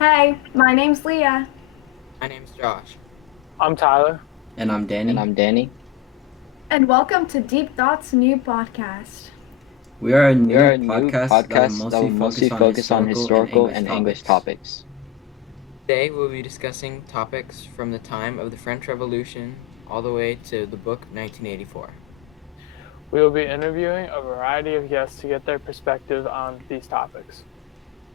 Hey, my name's Leah, My name's Josh. I'm Tyler. And I'm And Danny. I'm Danny. and welcome to Deep Thoughts New Podcast. We are a We are new a new podcast that will podcast that will mostly mostly focus on focus on historical and historical English and English topics. topics. Today we'll be discussing topics from the time of the French Revolution all the way to the book 1984. We will be interviewing a variety of guests to get their perspective on these topics.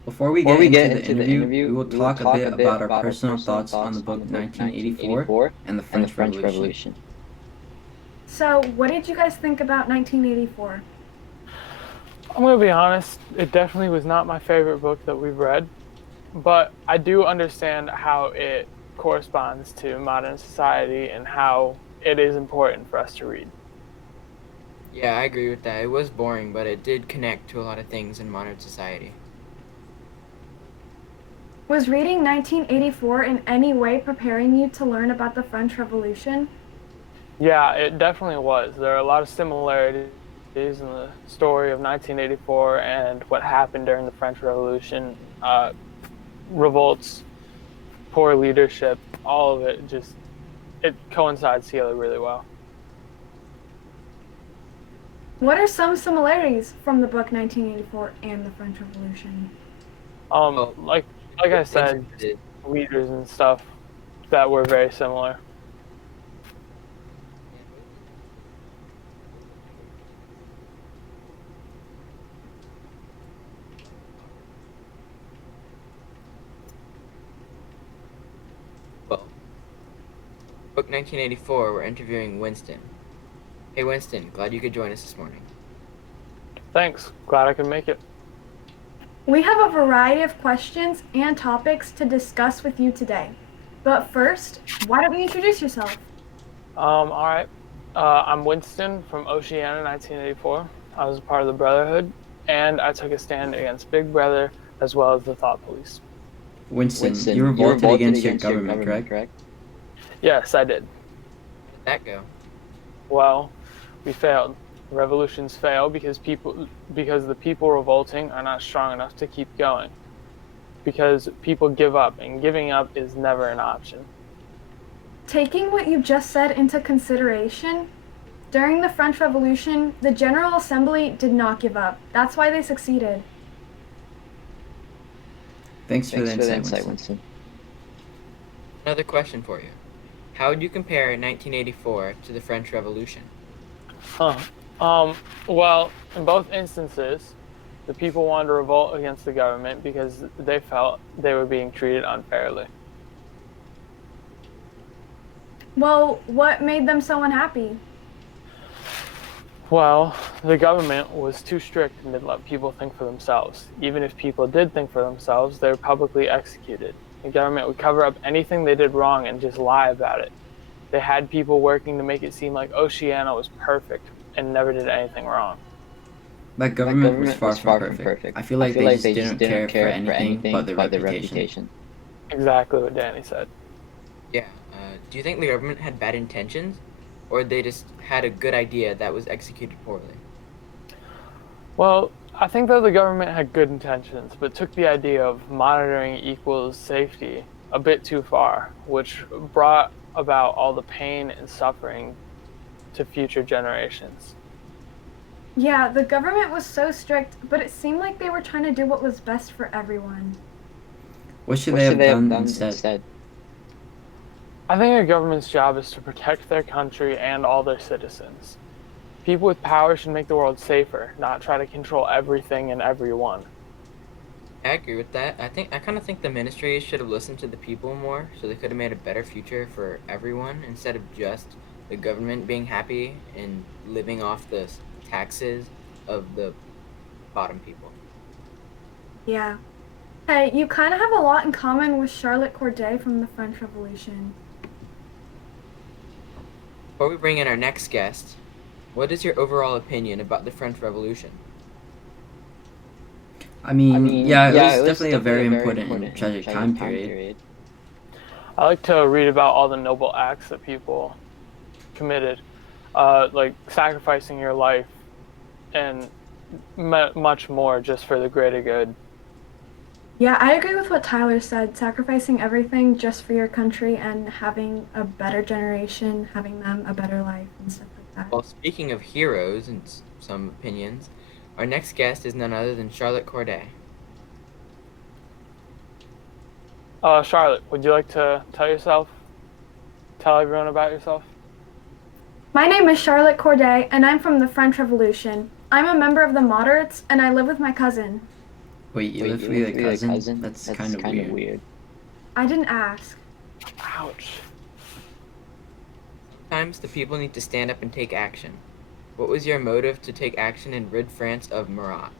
Before we Before get we into get the into the interview, we interview, will we will talk a talk bit a bit about our about our personal personal thoughts on the thoughts on book the book 1984 1984 and the and the French French Revolution. Revolution. So, what did you guys think about 1984? I'm going to be honest, it definitely was not my favorite book that we've read, but I do understand how it corresponds to modern society and how it is important for us to read. Yeah, I agree with that. It was boring, but it did connect to a lot of things in modern society. Was reading 1984 in any way preparing you to learn about the French Revolution? Yeah, it definitely was. There are a lot of similarities in the story of 1984 and what happened during the French Revolution, revolts, poor leadership, all of it just it coincides together really well. What are some similarities from the book 1984 and the French Revolution? Um, Well, like like I things said, that did. leaders and stuff that were very similar. Well, book 1984, we're interviewing Winston. Hey Winston, glad you could join us this morning. Thanks. Glad I could make it. We have a variety of questions and topics to discuss with you today. But first, why don't you introduce yourself? All right. I'm Winston from Oceana 1984. I was a part of the Brotherhood, and I took a stand against Big Brother as well as the Thought Police. Winston, you Winston, you revolted revolted against your against your government, government, correct? correct? Yes, I did. How did that go? Well, we failed. Revolutions fail because the people revolting are not strong enough to keep going. Because people give up, and giving up is never an option. Taking what you just said into consideration, during the French Revolution, the General Assembly did not give up. That's why they succeeded. Thanks for the Thanks for the insight, insight, Winston. Winston. Another question for you. How would you compare 1984 to the French Revolution? Huh. Well, in both instances, the people wanted to revolt against the government because they felt they were being treated unfairly. Well, what made them so unhappy? Well, the government was too strict and didn't let people think for themselves. Even if people did think for themselves, they were publicly executed. The government would cover up anything they did wrong and just lie about it. They had people working to make it seem like Oceana was perfect and never did anything wrong. That That government was government far was from far from perfect. perfect. I feel I like feel they like just they just didn't care didn't for care for anything but anything their but their reputation. reputation. Exactly what Danny said. Yeah, do you think the government had bad intentions? Or they just had a good idea that was executed poorly? Well, I think that the government had good intentions, but took the idea of monitoring equals safety a bit too far, which brought about all the pain and suffering to future generations. Yeah, the government was so strict, but it seemed like they were trying to do what was best for everyone. What should What they should have they have done done instead? instead? I think a government's job is to protect their country and all their citizens. People with power should make the world safer, not try to control everything and everyone. I agree with that. I kind of think the ministry should have listened to the people more, so they could have made a better future for everyone instead of just the government being happy and living off the taxes of the bottom people. Yeah. Hey, you kind of have a lot in common with Charlotte Corday from the French Revolution. Before we bring in our next guest, what is your overall opinion about the French Revolution? Yeah, it Yeah, was it was definitely a definitely very a very important and important and tragic tragic time time period. period. I like to read about all the noble acts that people committed, like sacrificing your life and much more just for the greater good. Yeah, I agree with what Tyler said. Sacrificing everything just for your country and having a better generation, having them a better life and stuff like that. Well, speaking of heroes and some opinions, our next guest is none other than Charlotte Corday. Charlotte, would you like to tell everyone about yourself? My name is Charlotte Corday, and I'm from the French Revolution. I'm a member of the moderates, and I live with my cousin. Wait, you live with your cousin? That's kind of weird. I didn't ask. Ouch. Sometimes the people need to stand up and take action. What was your motive to take action and rid France of Marat?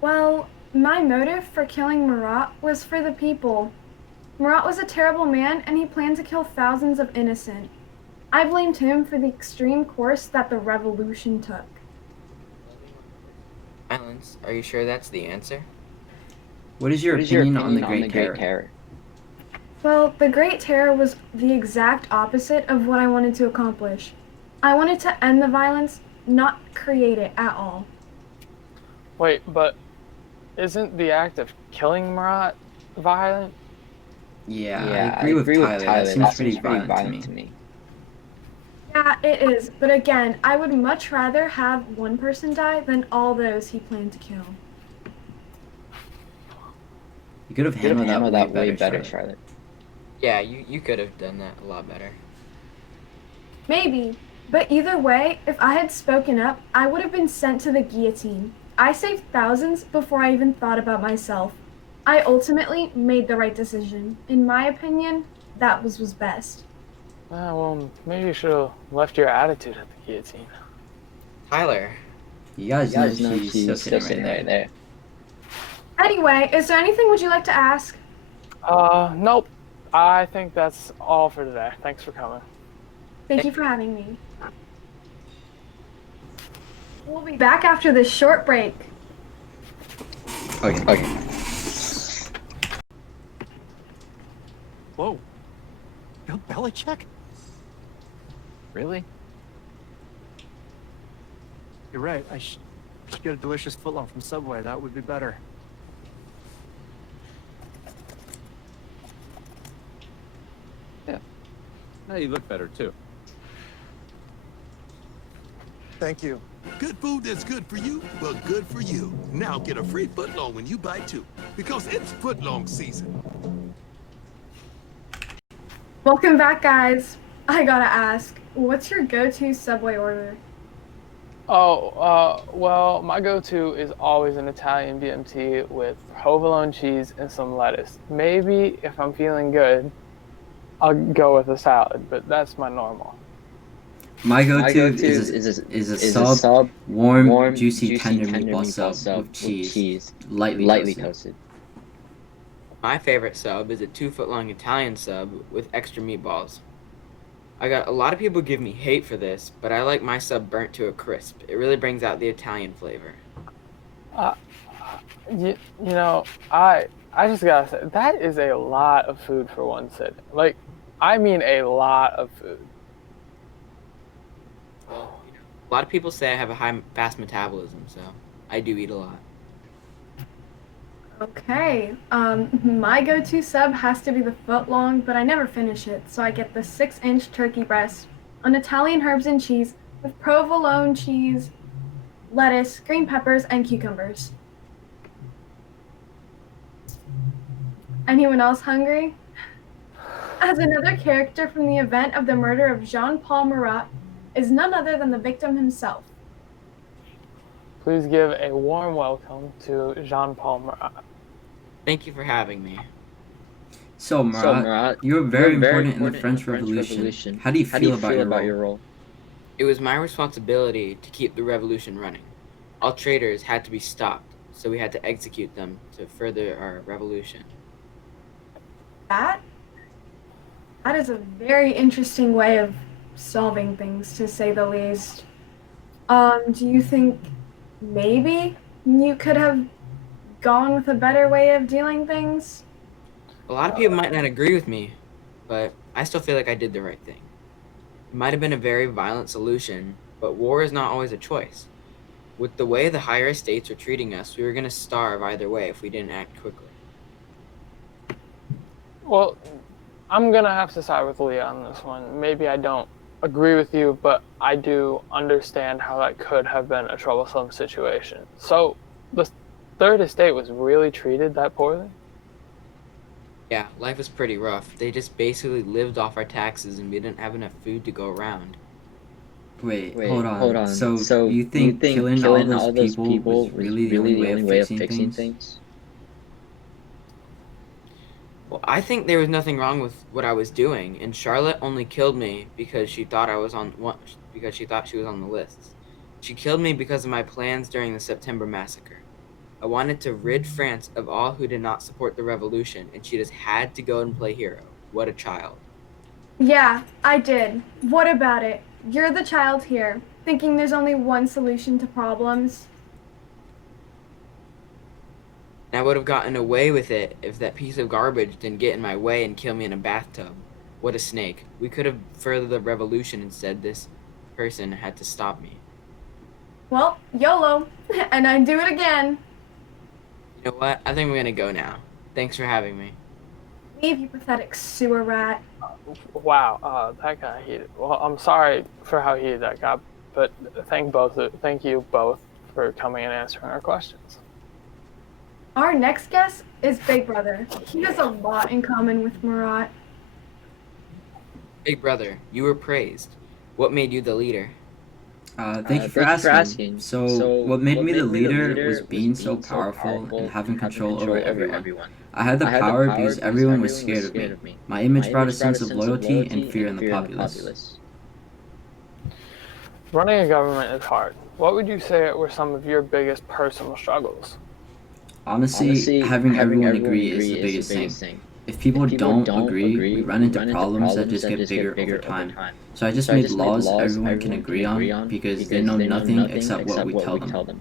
Well, my motive for killing Marat was for the people. Marat was a terrible man, and he planned to kill thousands of innocent. I blamed him for the extreme course that the revolution took. Violence. Are you sure that's the answer? What is your opinion on the Great Terror? Well, the Great Terror was the exact opposite of what I wanted to accomplish. I wanted to end the violence, not create it at all. Wait, but isn't the act of killing Marat violent? Yeah, I agree with Tyler. That seems pretty violent to me. Yeah, it is, but again, I would much rather have one person die than all those he planned to kill. You could have handled that way better, Charlotte. Yeah, you could have done that a lot better. Maybe, but either way, if I had spoken up, I would have been sent to the guillotine. I saved thousands before I even thought about myself. I ultimately made the right decision. In my opinion, that was best. Well, maybe you should have left your attitude at the guillotine. Tyler. You guys know she's still sitting right there. Anyway, is there anything would you like to ask? Nope. I think that's all for today. Thanks for coming. Thank you for having me. We'll be back after this short break. Okay. Whoa. Bill Belichick? Really? You're right. I should get a delicious footlong from Subway. That would be better. Yeah. Now you look better, too. Thank you. Good food that's good for you, well, good for you. Now get a free footlong when you buy two, because it's footlong season. Welcome back, guys. I gotta ask, what's your go-to Subway order? Well, my go-to is always an Italian BMT with provolone cheese and some lettuce. Maybe if I'm feeling good, I'll go with a salad, but that's my normal. My go-to is a sub, warm, juicy, tender meatball sub with cheese, lightly toasted. My favorite sub is a 2-foot-long Italian sub with extra meatballs. I got a lot of people give me hate for this, but I like my sub burnt to a crisp. It really brings out the Italian flavor. You know, I just gotta say, that is a lot of food for one sitting. Like, I mean a lot of food. Well, a lot of people say I have a fast metabolism, so I do eat a lot. Okay, my go-to sub has to be the foot long, but I never finish it, so I get the 6-inch turkey breast on Italian herbs and cheese with provolone cheese, lettuce, green peppers, and cucumbers. Anyone else hungry? As another character from the event of the murder of Jean-Paul Marat is none other than the victim himself. Please give a warm welcome to Jean-Paul Marat. Thank you for having me. So, Marat, you were very important in the French Revolution. How do you feel about your role? It was my responsibility to keep the revolution running. All traitors had to be stopped, so we had to execute them to further our revolution. That is a very interesting way of solving things, to say the least. Do you think maybe you could have gone with a better way of dealing things? A lot of people might not agree with me, but I still feel like I did the right thing. It might have been a very violent solution, but war is not always a choice. With the way the higher estates are treating us, we were going to starve either way if we didn't act quickly. Well, I'm gonna have to side with Leah on this one. Maybe I don't agree with you, but I do understand how that could have been a troublesome situation. So, the third estate was really treated that poorly? Yeah, life was pretty rough. They just basically lived off our taxes and we didn't have enough food to go around. Wait, hold on. So you think killing all those people was really the only way of fixing things? Well, I think there was nothing wrong with what I was doing, and Charlotte only killed me because she thought because she thought she was on the lists. She killed me because of my plans during the September massacre. I wanted to rid France of all who did not support the revolution, and she just had to go and play hero. What a child. Yeah, I did. What about it? You're the child here, thinking there's only one solution to problems. And I would have gotten away with it if that piece of garbage didn't get in my way and kill me in a bathtub. What a snake. We could have furthered the revolution instead. This person had to stop me. Well, YOLO, and I'd do it again. You know what? I think we're gonna go now. Thanks for having me. Leave, you pathetic sewer rat. Wow, that got heated. Well, I'm sorry for how heated that got, but thank you both for coming and answering our questions. Our next guest is Big Brother. He has a lot in common with Marat. Big brother, you were praised. What made you the leader? Thank you for asking. So what made me the leader was being so powerful and having control over everyone. I had the power because everyone was scared of me. My image brought a sense of loyalty and fear in the populace. Running a government is hard. What would you say were some of your biggest personal struggles? Honestly, having everyone agree is the biggest thing. If people don't agree, we run into problems that just get bigger over time. So I just made laws everyone can agree on because they know nothing except what we tell them.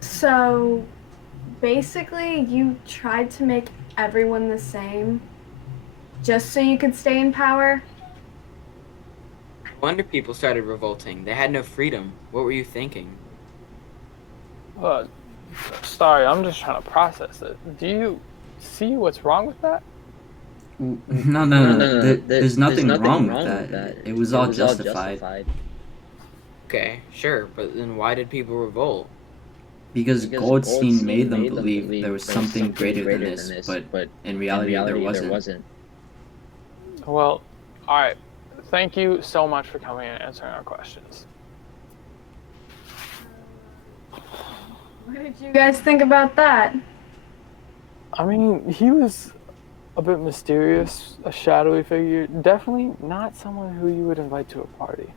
So, basically, you tried to make everyone the same just so you could stay in power? No wonder people started revolting. They had no freedom. What were you thinking? Sorry, I'm just trying to process it. Do you see what's wrong with that? No. There's nothing wrong with that. It was all justified. Okay, sure, but then why did people revolt? Because Goldstein made them believe there was something greater than this, but in reality there wasn't. Well, alright. Thank you so much for coming and answering our questions. What did you guys think about that? I mean, he was a bit mysterious, a shadowy figure. Definitely not someone who you would invite to a party.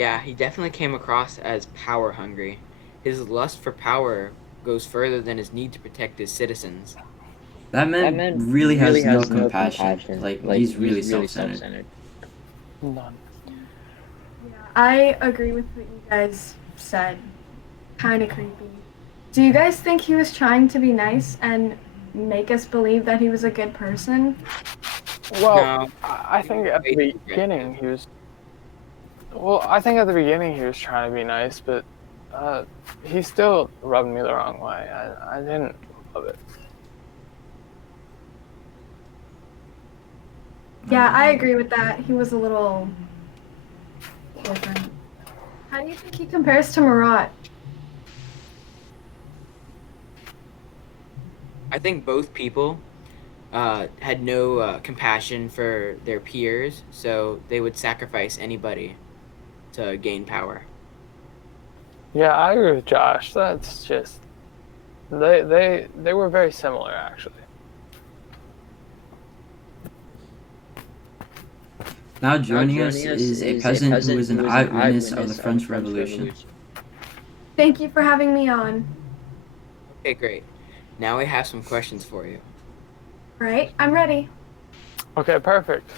Yeah, he definitely came across as power hungry. His lust for power goes further than his need to protect his citizens. That man really has no compassion. Like, he's really self-centered. None. Yeah, I agree with what you guys said. Kind of creepy. Do you guys think he was trying to be nice and make us believe that he was a good person? Well, No. I think at the beginning he was. Well, I think at the beginning he was trying to be nice, but he still rubbed me the wrong way. I didn't love it. Yeah, I agree with that. He was a little different. How do you think he compares to Marat? I think both people had no compassion for their peers, so they would sacrifice anybody to gain power. Yeah, I agree with Josh. That's just they were very similar actually. Now joining us is a peasant who is an eyewitness of the French Revolution. Thank you for having me on. Okay, great. Now I have some questions for you. Right, I'm ready. Okay, perfect.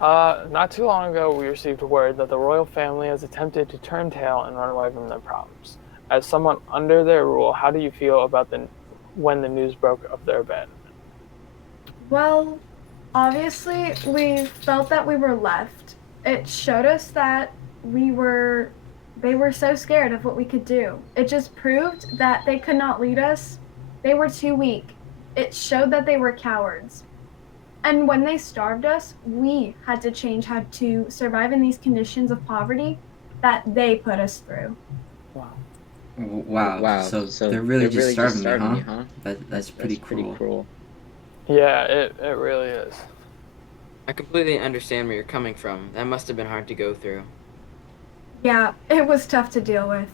Not too long ago, we received word that the royal family has attempted to turn tail and run away from their problems. As someone under their rule, how do you feel about when the news broke of their abandonment? Well, obviously, we felt that we were left. It showed us that they were so scared of what we could do. It just proved that they could not lead us They were too weak. It showed that they were cowards. And when they starved us, we had to change how to survive in these conditions of poverty that they put us through. Wow. Wow. So they're really just starving me, huh? That's pretty cruel. Yeah, it really is. I completely understand where you're coming from. That must have been hard to go through. Yeah, it was tough to deal with.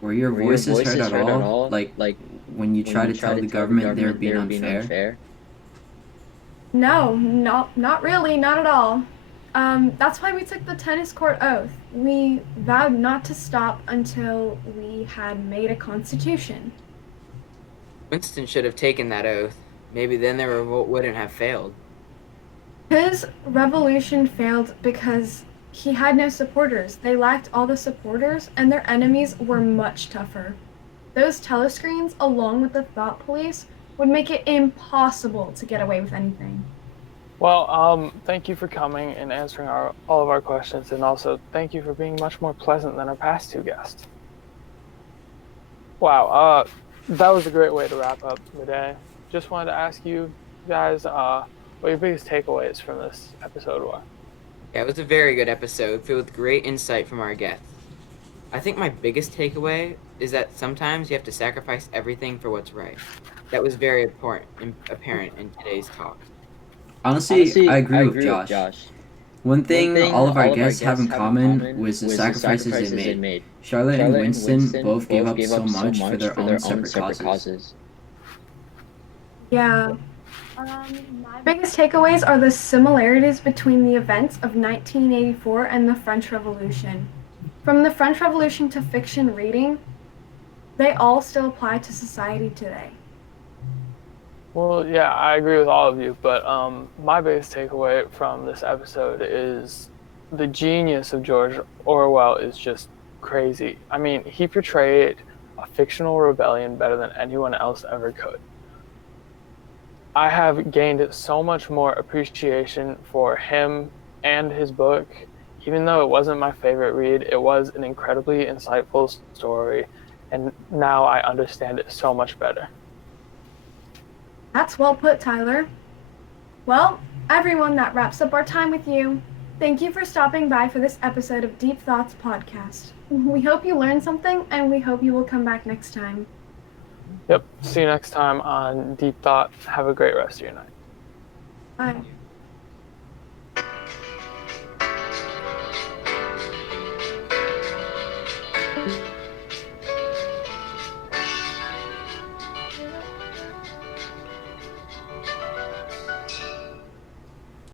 Were your voices heard at all? Like when you try to tell the government they're being unfair? No, not really, not at all. That's why we took the tennis court oath. We vowed not to stop until we had made a constitution. Winston should have taken that oath. Maybe then their revolt wouldn't have failed. His revolution failed because he had no supporters. They lacked all the supporters, and their enemies were much tougher. Those telescreens, along with the thought police, would make it impossible to get away with anything. Well, thank you for coming and answering all of our questions, and also thank you for being much more pleasant than our past two guests. Wow, that was a great way to wrap up the day. Just wanted to ask you guys what your biggest takeaways from this episode were. Yeah, it was a very good episode, filled with great insight from our guests. I think my biggest takeaway is that sometimes you have to sacrifice everything for what's right. That was very apparent in today's talk. Honestly, I agree with Josh. One thing all of our guests have in common was the sacrifices they made. Charlotte and Winston both gave up so much for their own separate causes. Yeah. My biggest takeaways are the similarities between the events of 1984 and the French Revolution. From the French Revolution to fiction reading, they all still apply to society today. Well, yeah, I agree with all of you, but my biggest takeaway from this episode is the genius of George Orwell is just crazy. I mean, he portrayed a fictional rebellion better than anyone else ever could. I have gained so much more appreciation for him and his book. Even though it wasn't my favorite read, it was an incredibly insightful story, and now I understand it so much better. That's well put, Tyler. Well, everyone, that wraps up our time with you. Thank you for stopping by for this episode of Deep Thoughts Podcast. We hope you learned something, and we hope you will come back next time. Yep. See you next time on Deep Thought. Have a great rest of your night. Bye.